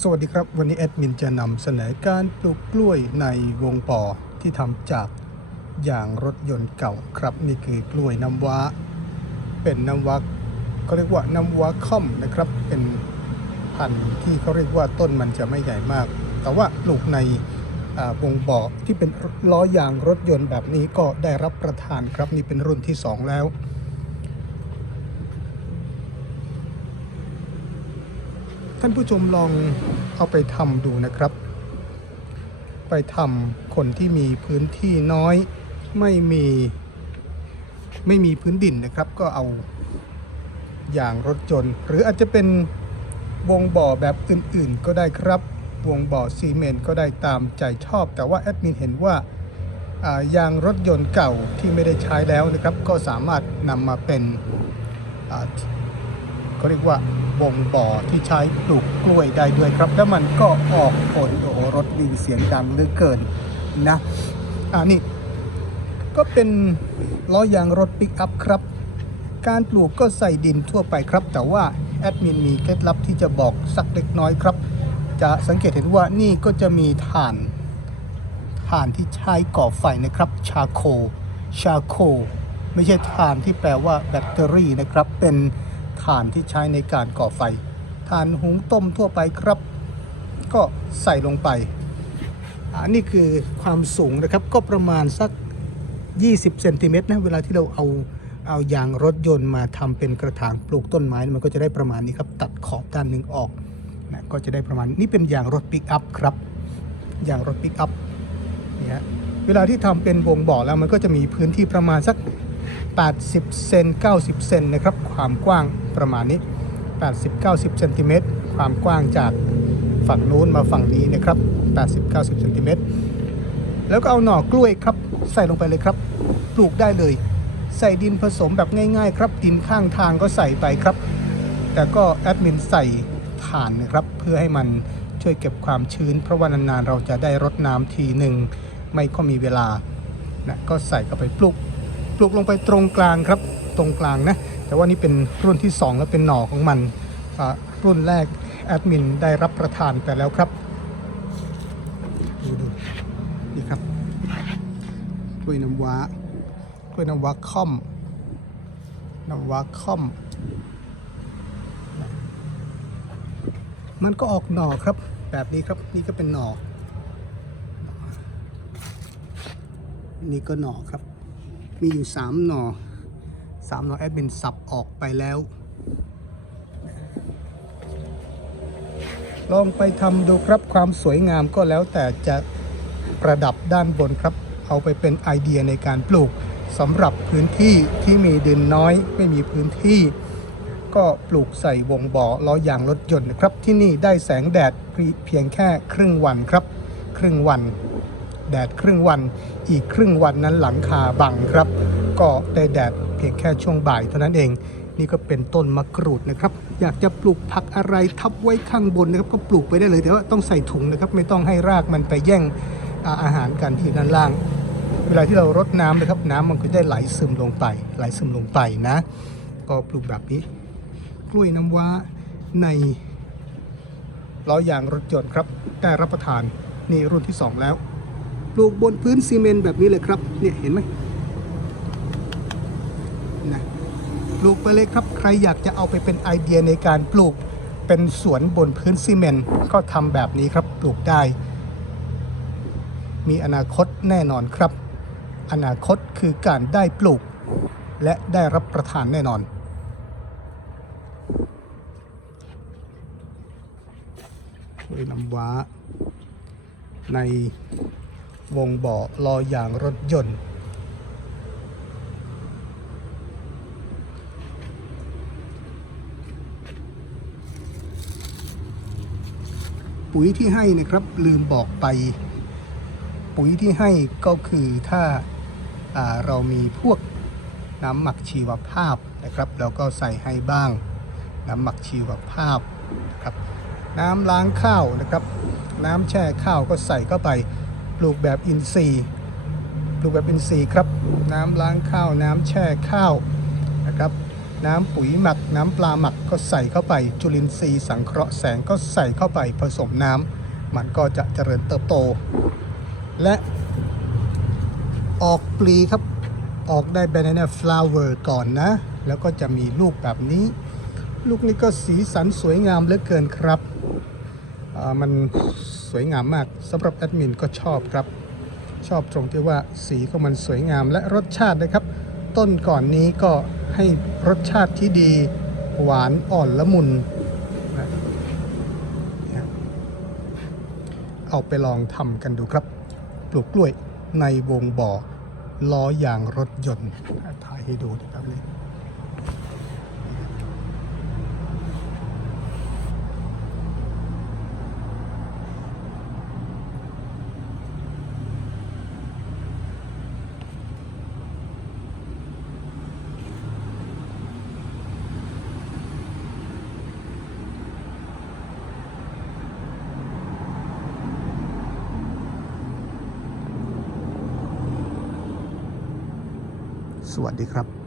สวัสดีครับ วันนี้แอดมินจะนำเสนอการปลูกกล้วยในวงปอที่ทำจากยางรถยนต์เก่าครับ นี่คือกล้วยน้ำว้า เป็นน้ำว้าก็เรียกว่าน้ำว้าค่อมนะครับ เป็นพันธุ์ที่เขาเรียกว่าต้นมันจะไม่ใหญ่มาก แต่ว่าปลูกในวงบ่อที่เป็นล้อยางรถยนต์แบบนี้ก็ได้รับประทานครับนี่เป็นรุ่นที่สองแล้ว ท่านผู้ชมลองเอาไปทำดูนะครับ ไปทำคนที่มีพื้นที่น้อยไม่มีไม่มีพื้นดินนะครับ ก็เอาอย่างรถจนต์หรืออาจจะเป็นวงบ่อแบบอื่นๆ ก็ได้ครับ วงบ่อซีเมนต์ก็ได้ตามใจชอบ แต่ว่าแอดมินเห็นว่าอายางรถยนต์เก่าที่ไม่ได้ใช้แล้วนะครับ ก็สามารถนำมาเป็นเขาเรียกว่า วงบ่อที่ใช้ปลูกกล้วยได้ด้วยครับ แล้วมันก็ออกผลโอ้รถวิ่งเสียงดังเหลือเกินนะอ่านี่ก็เป็นล้อยางรถปิกอัพครับ การปลูกก็ใส่ดินทั่วไปครับ แต่ว่าแอดมินมีเคล็ดลับที่จะบอกสักเล็กน้อยครับ จะสังเกตเห็นว่านี่ก็จะมีถ่านถ่านที่ใช้ก่อไฟนะครับ ชาโค ชาโค ไม่ใช่ถ่านที่แปลว่าแบตเตอรี่นะครับ เป็น ถ่านที่ใช้ในการก่อไฟถ่านหุงต้มทั่วไปครับ ก็ใส่ลงไปอันนี้คือความสูงนะครับก็ประมาณสัก 20เซนติเมตรนะเวลาที่เราเอาเอายางรถยนต์มาทำเป็นกระถางปลูกต้นไม้มันก็จะได้ประมาณนี้ครับ ตัดขอบด้านหนึ่งออกนะก็จะได้ประมาณนี่เป็นยางรถปิกอัพครับยางรถปิกอัพเนี่ฮะเวลาที่ทำเป็นวงบ่อแล้วมันก็จะมีพื้นที่ประมาณสัก 80 เซน 90 เซนนะครับ ความกว้างประมาณนี้ 80 90 เซนติเมตร ความกว้างจากฝั่งนู้นมาฝั่งนี้นะครับ 80 90 เซนติเมตร แล้วก็เอาหน่อกล้วยครับ ใส่ลงไปเลยครับ ปลูกได้เลย ใส่ดินผสมแบบง่าย ๆ ครับ ดินข้างทางก็ใส่ไปครับ แต่ก็แอดมินใส่ถ่านนะครับ เพื่อให้มันช่วยเก็บความชื้น เพราะว่านานๆเราจะได้รดน้ำทีหนึ่ง ไม่ค่อยมีเวลานะก็ใส่เข้าไปปลูก ปลูกลงไปตรงกลางครับตรงกลางนะ แต่ว่านี่เป็นรุ่นที่ 2 แล้วเป็นหน่อของมัน รุ่นแรกแอดมินได้รับประทานไปแล้วครับดูดูนี่ครับกล้วยน้ำว้ากล้วยน้ำว้าค่อมน้ำว้าค่อม มันก็ออกหน่อครับ แบบนี้ครับนี่ก็เป็นหน่อนี่ก็หน่อครับ มีอยู่สามหน่อสามหน่อแอดมินสับออกไปแล้ว ลองไปทำดูครับความสวยงามก็แล้วแต่จะประดับด้านบนครับ เอาไปเป็นไอเดียในการปลูกสำหรับพื้นที่ที่มีดินน้อยไม่มีพื้นที่ ก็ปลูกใส่วงบ่อล้อยางรถยนต์นะครับ ที่นี่ได้แสงแดดเพียงแค่ครึ่งวันครับ ครึ่งวัน แดดครึ่งวัน อีกครึ่งวันนั้นหลังคาบังครับ ก็ได้แดดเพียงแค่ช่วงบ่ายเท่านั้นเอง นี่ก็เป็นต้นมะกรูดนะครับ อยากจะปลูกผักอะไรทับไว้ข้างบนนะครับ ก็ปลูกไปได้เลยแต่ว่าต้องใส่ถุงนะครับ ไม่ต้องให้รากมันไปแย่งอาหารกันที่ด้านล่าง เวลาที่เรารดน้ำนะครับ น้ำมันก็ได้ไหลซึมลงไป ไหลซึมลงไปนะ ก็ปลูกแบบนี้ กล้วยน้ำว้าในล้อยางรถยนต์ครับ ได้รับประทานนี่รุ่นที่ 2 แล้ว ปลูกบนพื้นซีเมนต์แบบนี้เลยครับ เนี่ยเห็นไหมนะปลูกไปเลยครับ ใครอยากจะเอาไปเป็นไอเดียในการปลูกเป็นสวนบนพื้นซีเมนต์ก็ทำแบบนี้ครับปลูกได้ มีอนาคตแน่นอนครับ อนาคตคือการได้ปลูก และได้รับประทานแน่นอนด้วยน้ำว้าใน วงบ่อลอยางรถยนต์ ปุ๋ยที่ให้นะครับ ลืมบอกไป ปุ๋ยที่ให้ก็คือถ้าาเรามีพวกน้ำหมักชีวภาพนะครับเราก็ใส่ให้บ้าง น้ำหมักชีวภาพนะครับน้ำล้างข้าวนะครับ น้ำแช่ข้าวก็ใส่เข้าไป ลูกแบบอินทรีย์ปลูกแบบอินทรีย์ครับ น้ำล้างข้าวน้ำแช่ข้าวนะครับน้ำปุ๋ยหมักน้ำปลาหมักก็ใส่เข้าไป จุลินทรีย์สังเคราะห์แสงก็ใส่เข้าไปผสมน้ำมันก็จะเจริญเติบโต และออกปลีครับออกได้ banana flower ก่อนนะ แล้วก็จะมีลูกแบบนี้ ลูกนี้ก็สีสันสวยงามเหลือเกินครับ มันสวยงามมากสำหรับแอดมินก็ชอบครับ ชอบตรงที่ว่าสีของมันสวยงามและรสชาตินะครับ ต้นก่อนนี้ก็ให้รสชาติที่ดี หวานอ่อนละมุนเนี่ยเอาไปลองทำกันดูครับ ปลูกกล้วยในวงบ่อล้อยางรถยนต์ถ่ายให้ดูนะครับนี่ สวัสดีครับ